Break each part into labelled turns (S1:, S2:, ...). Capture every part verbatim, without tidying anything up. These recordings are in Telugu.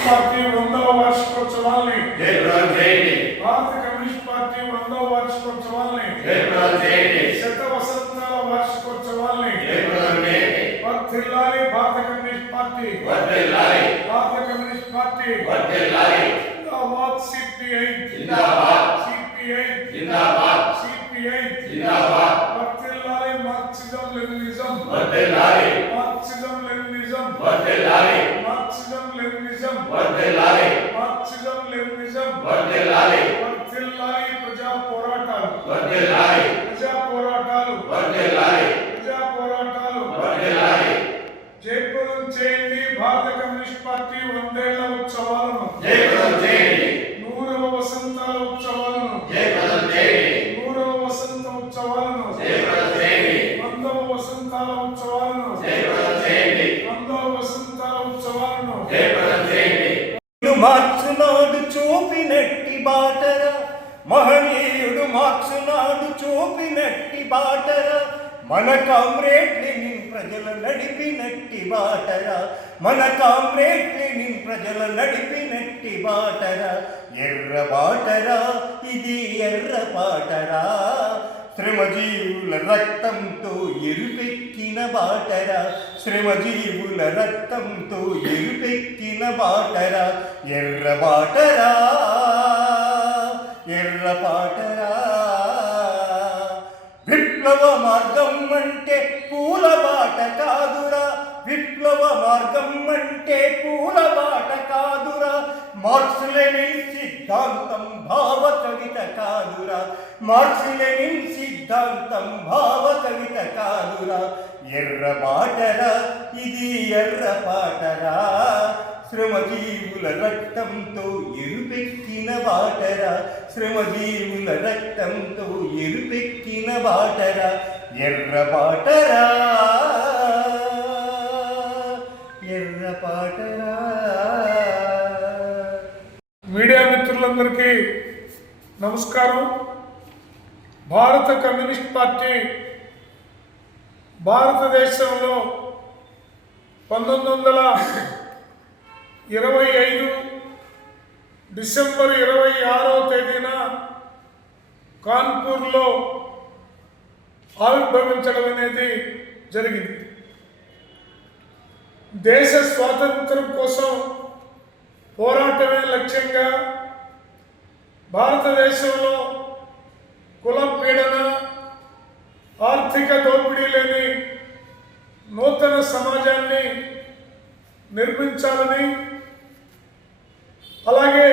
S1: పార్టీ వందవ వార్షికోత్సవాల్ని
S2: జయప్రదం చేయండి.
S1: భారత కమ్యూనిస్ట్ పార్టీ వందవ వార్షికోత్సవాల్ని
S2: జయప్రదం చేయండి.
S1: శత వసంతాల వార్షికోత్సవాల్ని
S2: జయప్రదం చేయండి.
S1: వర్ధిల్లాలి భారత కమ్యూనిస్ట్ పార్టీ,
S2: వర్ధిల్లాలి
S1: భారత కమ్యూనిస్ట్ పార్టీ,
S2: వర్ధిల్లాలి.
S1: జిందాబాద్ సిపిఐ,
S2: జిందాబాద్
S1: సిపిఐ,
S2: జిందాబాద్
S1: సిపిఐ,
S2: జిందాబాద్.
S1: వర్ధిల్లాలి మార్క్సిజం లెనినిజం,
S2: వర్ధిల్లాలి
S1: మార్క్సిజం లెనినిజం,
S2: వర్ధిల్లాలి
S1: మార్క్సిజం లెనినిజం,
S2: వర్ధిల్లాలి
S1: మార్క్సిజం లెనినిజం,
S2: వర్ధిల్లాలి
S1: వర్ధిల్లాలి ప్రజా పోరాటాలు,
S2: వర్ధిల్లాలి
S1: ప్రజా పోరాటాలు,
S2: వర్ధిల్లాలి
S1: ప్రజా పోరాటాలు
S2: వర్ధిల్లాలి.
S1: జయప్రదం చేయండి భారత కమ్యూనిస్ట్ పార్టీ వందేళ్ల ఉత్సవాలను,
S2: జయప్రదం చేయండి.
S1: నూరవ వసంతాల ఉత్సవాలను,
S2: జయప్రదం చేయండి.
S1: నూరవ వసంత ఉత్సవాలను,
S2: జయప్రదం చేయండి.
S1: వందవ వసంతాల ఉత్సవాలను,
S2: జయప్రదం చేయండి.
S1: వందవ వసంతాల ఉత్సవాలను
S2: జయప్రదం చేయండి.
S3: మార్చునాడు చూపినట్టి బాటర, మహనీయుడు మార్చునాడు చూపినట్టి బాటర, మన కామ్రేడ్ లెనిన్ ప్రజల నడిపినట్టి బాటర, మన కామ్రేడ్ లెనిన్ ప్రజల నడిపినట్టి బాటర, ఎర్ర బాటర ఇది ఎర్ర బాటరా, శ్రమజీవుల రక్తంతో ఎరుపెక్కిన బాటర, శ్రమజీవుల రక్తంతో ఎరుపెక్కిన బాటర, ఎర్ర బాటరా ఎర్ర బాటరా. విప్లవ మార్గం అంటే పూల బాట కాదురా, విప్లవ మార్గం అంటే పూల బాట కాదురా, మార్క్స్ లెనిన్ సిద్ధాంతం భావ కవిత కాదురా, మార్క్స్ లెనిన్ సిద్ధాంతం భావ కవిత కాదురా, ఎర్ర బాటరా ఇది ఎర్ర బాటరా, శ్రమజీవుల రక్తంతో ఎరుపెక్కిన బాటరా, శ్రమజీవుల రక్తంతో ఎరుపెక్కిన బాటరా, ఎర్ర బాటరా ఎర్ర బాటరా.
S1: మీడియా మిత్రులందరికీ నమస్కారం. భారత కమ్యూనిస్ట్ పార్టీ భారతదేశంలో పంతొమ్మిది వందల ఇరవై ఐదు డిసెంబర్ ఇరవై ఆరవ తేదీన కాన్పూర్లో ఆవిర్భవించడం అనేది జరిగింది. దేశ స్వాతంత్రం కోసం పోరాటమే లక్ష్యంగా భారతదేశంలో కుల పీడన, ఆర్థిక దోపిడీ లేని నూతన సమాజాన్ని నిర్మించాలని, అలాగే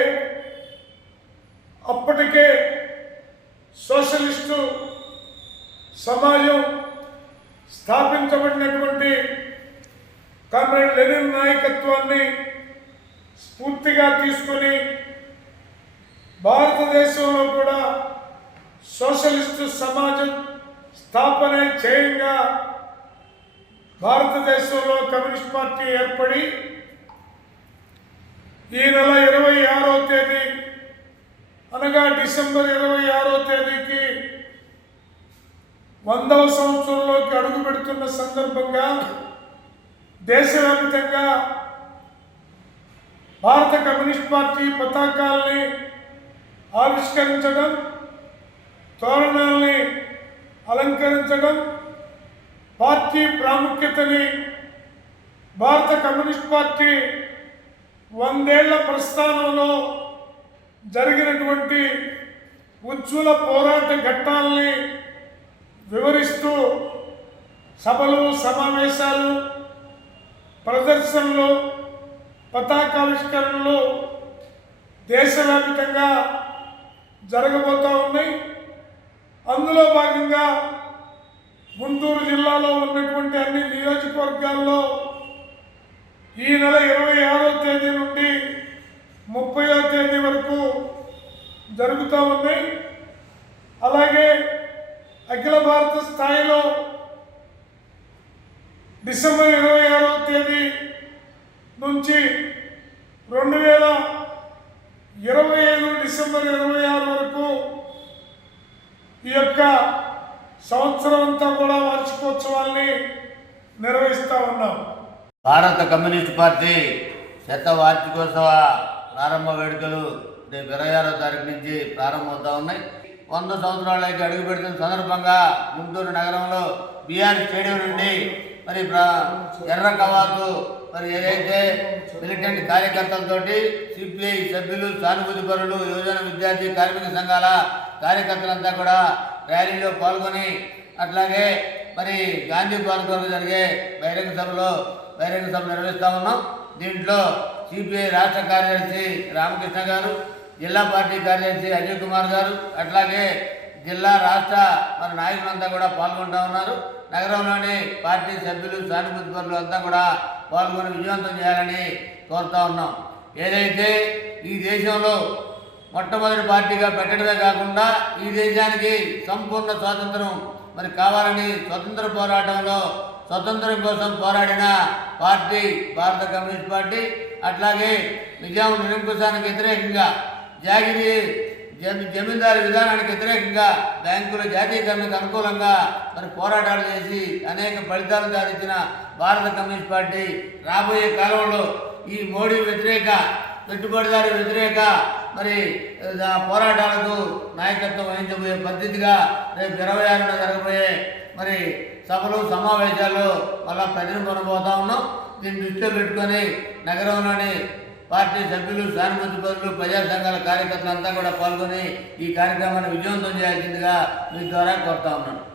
S1: అప్పటికే సోషలిస్టు సమాజం స్థాపించబడినటువంటి కామ్రేడ్ లెనిన్ నాయకత్వాన్ని స్ఫూర్తిగా తీసుకొని భారతదేశంలో కూడా సోషలిస్టు సమాజం స్థాపన చేయంగా భారతదేశంలో కమ్యూనిస్ట్ పార్టీ ఏర్పడి ఈ నెల ఇరవై ఆరో తేదీ అనగా డిసెంబర్ ఇరవై ఆరో తేదీకి వందవ సంవత్సరంలోకి అడుగు పెడుతున్న సందర్భంగా దేశవ్యాప్తంగా భారత కమ్యూనిస్ట్ పార్టీ పతాకాల్ని ఆవిష్కరించడం, తోరణాల్ని అలంకరించడం, పార్టీ ప్రాముఖ్యతని, భారత కమ్యూనిస్ట్ పార్టీ వందేళ్ల ప్రస్థానంలో జరిగినటువంటి ఉజ్వల పోరాట ఘట్టాలని వివరిస్తూ సభలు, సమావేశాలు, ప్రదర్శనలు, పతాకావిష్కరణలు దేశవ్యాప్తంగా జరగబోతూ ఉన్నాయి. అందులో భాగంగా గుంటూరు జిల్లాలో ఉన్నటువంటి అన్ని నియోజకవర్గాల్లో ఈ నెల ఇరవై ఆరో తేదీ నుండి ముప్పైవ తేదీ వరకు జరుగుతూ ఉన్నాయి. అలాగే అఖిల భారత స్థాయిలో డిసెంబర్ ఇరవై ఆరో తేదీ నుంచి రెండు వేల ఇరవై ఐదు డిసెంబర్ ఇరవై ఆరు వరకు ఈ యొక్క సంవత్సరం అంతా కూడా వార్షికోత్సవాల్ని నిర్వహిస్తూ ఉన్నాం.
S2: భారత కమ్యూనిస్ట్ పార్టీ
S4: శత వార్షికోత్సవ ప్రారంభ వేడుకలు రేపు ఇరవై ఆరో తారీఖు నుంచి ప్రారంభమవుతా ఉన్నాయి. వంద సంవత్సరాలకి అడుగు పెడుతున్న సందర్భంగా గుంటూరు నగరంలో బీఆర్ స్టేడియం నుండి మరి ఎర్ర కవాతు మరి ఏదైతే మిలిటెంట్ కార్యకర్తలతోటి సిపిఐ సభ్యులు, సానుభూతి పరులు, యువజన విద్యార్థి కార్మిక సంఘాల కార్యకర్తలంతా కూడా ర్యాలీలో పాల్గొని అట్లాగే మరి గాంధీ పార్క్ వరకు జరిగే బహిరంగ సభలో బహిరంగ సభ నిర్వహిస్తా ఉన్నాం. దీంట్లో సిపిఐ రాష్ట్ర కార్యదర్శి రామకృష్ణ గారు, జిల్లా పార్టీ కార్యదర్శి అజయ్ కుమార్ గారు, అట్లాగే జిల్లా రాష్ట్ర మరి నాయకులంతా కూడా పాల్గొంటూ ఉన్నారు. నగరంలోని పార్టీ సభ్యులు, సానుభూతి పరులు అంతా కూడా పాల్గొని విజయవంతం చేయాలని కోరుతా ఉన్నాం. ఏదైతే ఈ దేశంలో మొట్టమొదటి పార్టీగా పెట్టడమే కాకుండా ఈ దేశానికి సంపూర్ణ స్వాతంత్రం మరి కావాలని స్వతంత్ర పోరాటంలో స్వతంత్రం కోసం పోరాడిన పార్టీ భారత కమ్యూనిస్ట్ పార్టీ. అట్లాగే నిజాం నిరంకుశానికి వ్యతిరేకంగా, జాగిరి జమి జమీందారు విధానానికి వ్యతిరేకంగా, బ్యాంకుల జాతీయకరణకు అనుకూలంగా మరి పోరాటాలు చేసి అనేక ఫలితాలు సాధించిన భారత కమ్యూనిస్ట్ పార్టీ రాబోయే కాలంలో ఈ మోడీ వ్యతిరేక, పెట్టుబడిదారు వ్యతిరేక మరి పోరాటాలకు నాయకత్వం వహించబోయే పద్ధతిగా రేపు ఇరవై ఆరున జరగబోయే మరి సభలు, సమావేశాల్లో మళ్ళా ప్రజలు కొనబోతా ఉన్నాం. దీన్ని దృష్టిలో పెట్టుకొని నగరంలోని పార్టీ సభ్యులు, సానుభూతి పరులు, ప్రజా సంఘాల కార్యకర్తలు అంతా కూడా పాల్గొని ఈ కార్యక్రమాన్ని విజయవంతం చేయాల్సిందిగా మీ ద్వారా కోరుతా ఉన్నాను.